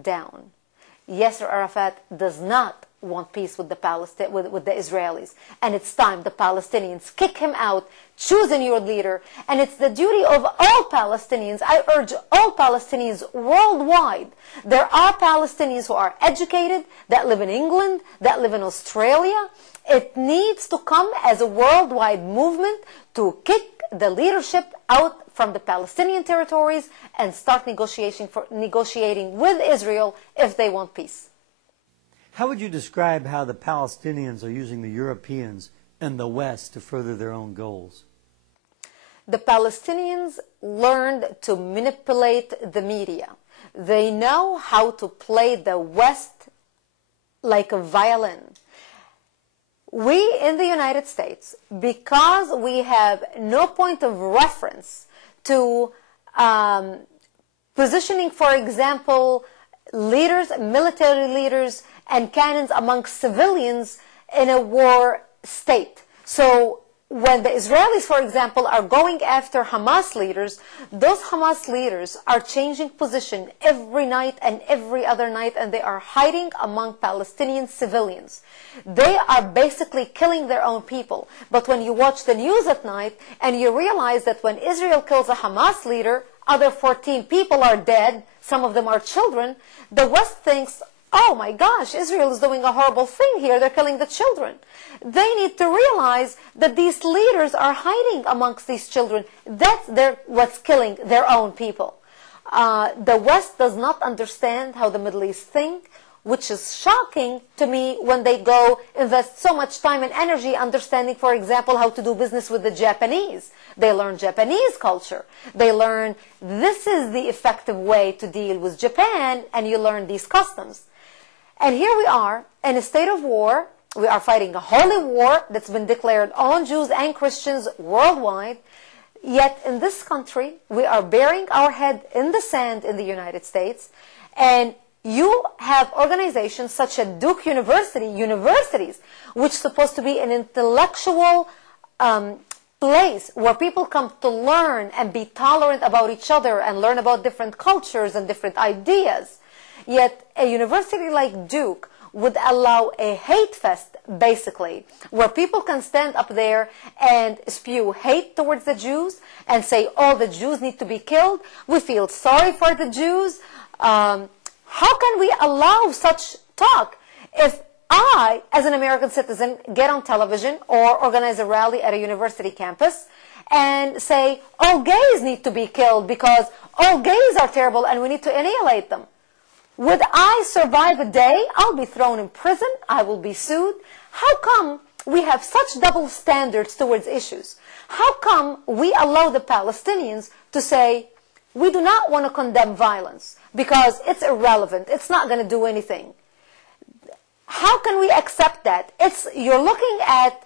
down. Yasser Arafat does not want peace with the Israelis, and it's time the Palestinians kick him out, choose a new leader, and it's the duty of all Palestinians. I urge all Palestinians worldwide. There are Palestinians who are educated, that live in England, that live in Australia. It needs to come as a worldwide movement to kick the leadership out from the Palestinian territories and start negotiating with Israel if they want peace. How would you describe how the Palestinians are using the Europeans and the West to further their own goals? The Palestinians learned to manipulate the media. They know how to play the West like a violin. We in the United States, because we have no point of reference to positioning, for example, leaders, military leaders, and cannons amongst civilians in a war state. So when the Israelis, for example, are going after Hamas leaders, those Hamas leaders are changing position every night and every other night, and they are hiding among Palestinian civilians. They are basically killing their own people. But when you watch the news at night and you realize that when Israel kills a Hamas leader, other 14 people are dead, some of them are children, the West thinks, oh my gosh, Israel is doing a horrible thing here, they're killing the children. They need to realize that these leaders are hiding amongst these children. That's what's killing their own people. The West does not understand how the Middle East think, which is shocking to me when they go invest so much time and energy understanding, for example, how to do business with the Japanese. They learn Japanese culture. They learn this is the effective way to deal with Japan, and you learn these customs. And here we are in a state of war. We are fighting a holy war that's been declared on Jews and Christians worldwide. Yet in this country, we are burying our head in the sand in the United States. And you have organizations such as Duke universities, which is supposed to be an intellectual place where people come to learn and be tolerant about each other and learn about different cultures and different ideas. Yet a university like Duke would allow a hate fest, basically, where people can stand up there and spew hate towards the Jews and say, oh, the Jews need to be killed. We feel sorry for the Jews. How can we allow such talk? If I, as an American citizen, get on television or organize a rally at a university campus and say, all gays need to be killed because all gays are terrible and we need to annihilate them, would I survive a day? I'll be thrown in prison. I will be sued. How come we have such double standards towards issues? How come we allow the Palestinians to say, we do not want to condemn violence because it's irrelevant. It's not going to do anything. How can we accept that? You're looking at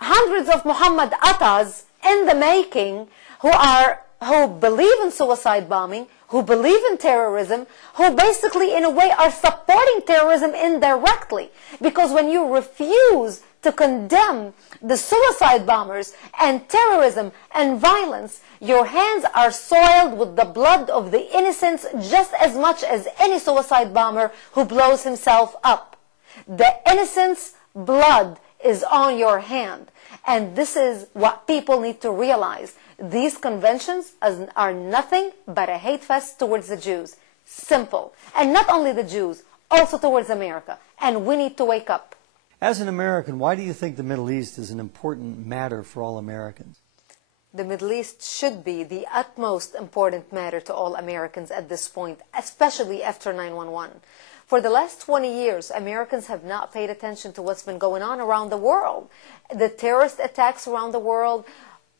hundreds of Muhammad Attas in the making who believe in suicide bombing, who believe in terrorism, who basically in a way are supporting terrorism indirectly. Because when you refuse to condemn the suicide bombers and terrorism and violence, your hands are soiled with the blood of the innocents just as much as any suicide bomber who blows himself up. The innocent's blood is on your hand. And this is what people need to realize. These conventions are nothing but a hate fest towards the Jews. Simple. And not only the Jews, also towards America. And we need to wake up. As an American, why do you think the Middle East is an important matter for all Americans? The Middle East should be the utmost important matter to all Americans at this point, especially after 9/11. For the last 20 years, Americans have not paid attention to what's been going on around the world. The terrorist attacks around the world,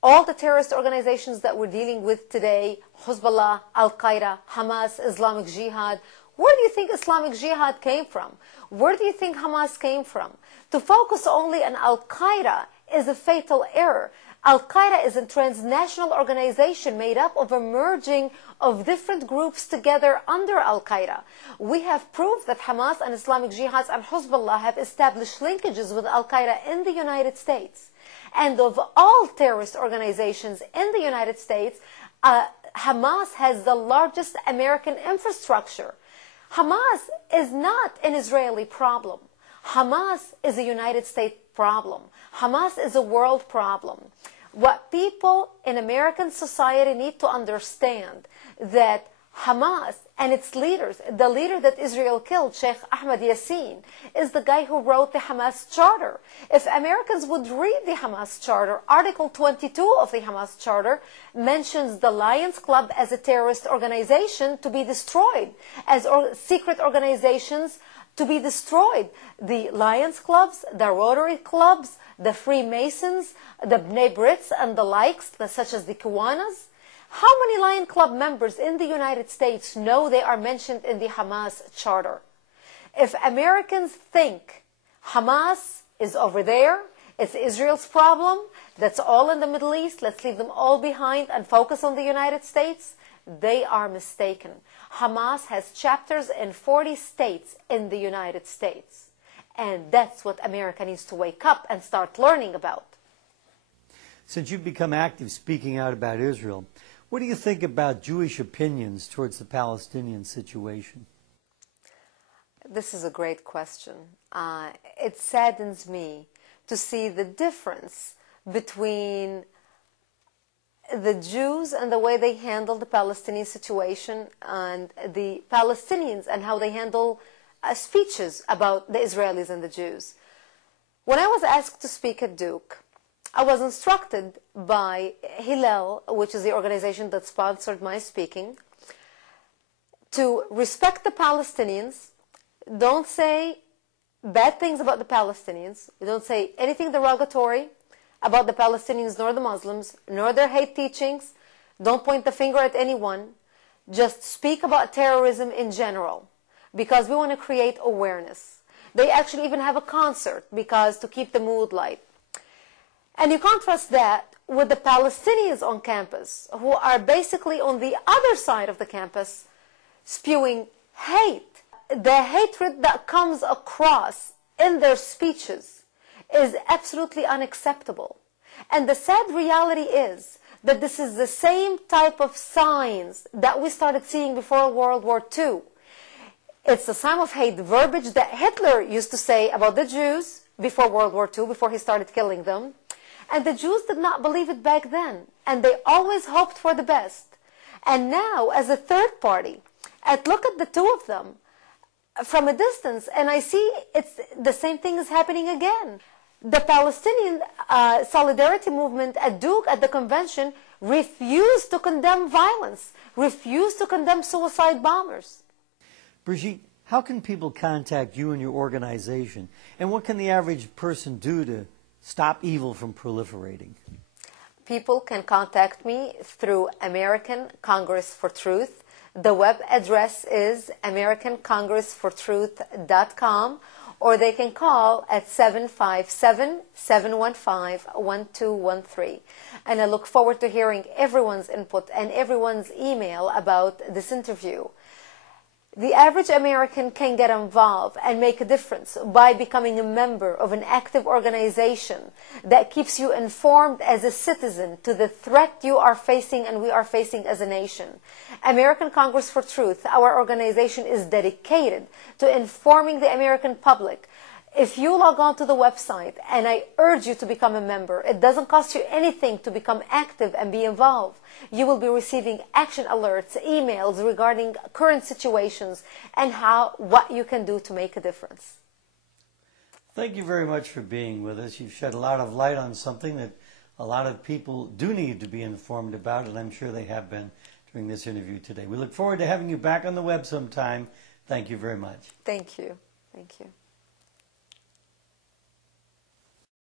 all the terrorist organizations that we're dealing with today, Hezbollah, Al-Qaeda, Hamas, Islamic Jihad. Where do you think Islamic Jihad came from? Where do you think Hamas came from? To focus only on Al-Qaeda is a fatal error. Al-Qaeda is a transnational organization made up of a merging of different groups together under Al-Qaeda. We have proved that Hamas and Islamic Jihad and Hezbollah have established linkages with Al-Qaeda in the United States. And of all terrorist organizations in the United States, Hamas has the largest American infrastructure. Hamas is not an Israeli problem. Hamas is a United States problem. Hamas is a world problem. What people in American society need to understand, that Hamas and its leaders, the leader that Israel killed, Sheikh Ahmed Yassin, is the guy who wrote the Hamas Charter. If Americans would read the Hamas Charter, Article 22 of the Hamas Charter mentions the Lions Club as a terrorist organization to be destroyed, as secret organizations to be destroyed. The Lions Clubs, the Rotary Clubs, the Freemasons, the Bnei Brits and the likes, such as the Kiwanis. How many Lion Club members in the United States know they are mentioned in the Hamas Charter? If Americans think Hamas is over there, it's Israel's problem, that's all in the Middle East, let's leave them all behind and focus on the United States, they are mistaken. Hamas has chapters in 40 states in the United States. And that's what America needs to wake up and start learning about. Since you've become active speaking out about Israel, what do you think about Jewish opinions towards the Palestinian situation? This is a great question. It saddens me to see the difference between the Jews and the way they handle the Palestinian situation and the Palestinians and how they handle speeches about the Israelis and the Jews. When I was asked to speak at Duke, I was instructed by Hillel, which is the organization that sponsored my speaking, to respect the Palestinians, don't say bad things about the Palestinians, don't say anything derogatory about the Palestinians nor the Muslims, nor their hate teachings, don't point the finger at anyone, just speak about terrorism in general, because we want to create awareness. They actually even have a concert because to keep the mood light. And you contrast that with the Palestinians on campus, who are basically on the other side of the campus, spewing hate. The hatred that comes across in their speeches is absolutely unacceptable. And the sad reality is that this is the same type of signs that we started seeing before World War II. It's the sign of hate verbiage that Hitler used to say about the Jews before World War II, before he started killing them. And the Jews did not believe it back then. And they always hoped for the best. And now, as a third party, I look at the two of them from a distance, and I see it's the same thing is happening again. The Palestinian solidarity movement at Duke, at the convention, refused to condemn violence, refused to condemn suicide bombers. Brigitte, how can people contact you and your organization? And what can the average person do to stop evil from proliferating? People can contact me through American Congress for Truth. The web address is americancongressfortruth.com, or they can call at 757-715-1213. And I look forward to hearing everyone's input and everyone's email about this interview. The average American can get involved and make a difference by becoming a member of an active organization that keeps you informed as a citizen to the threat you are facing and we are facing as a nation. American Congress for Truth, our organization, is dedicated to informing the American public. If you log on to the website, and I urge you to become a member, it doesn't cost you anything to become active and be involved. You will be receiving action alerts, emails regarding current situations, and what you can do to make a difference. Thank you very much for being with us. You've shed a lot of light on something that a lot of people do need to be informed about, and I'm sure they have been during this interview today. We look forward to having you back on the web sometime. Thank you very much. Thank you. Thank you.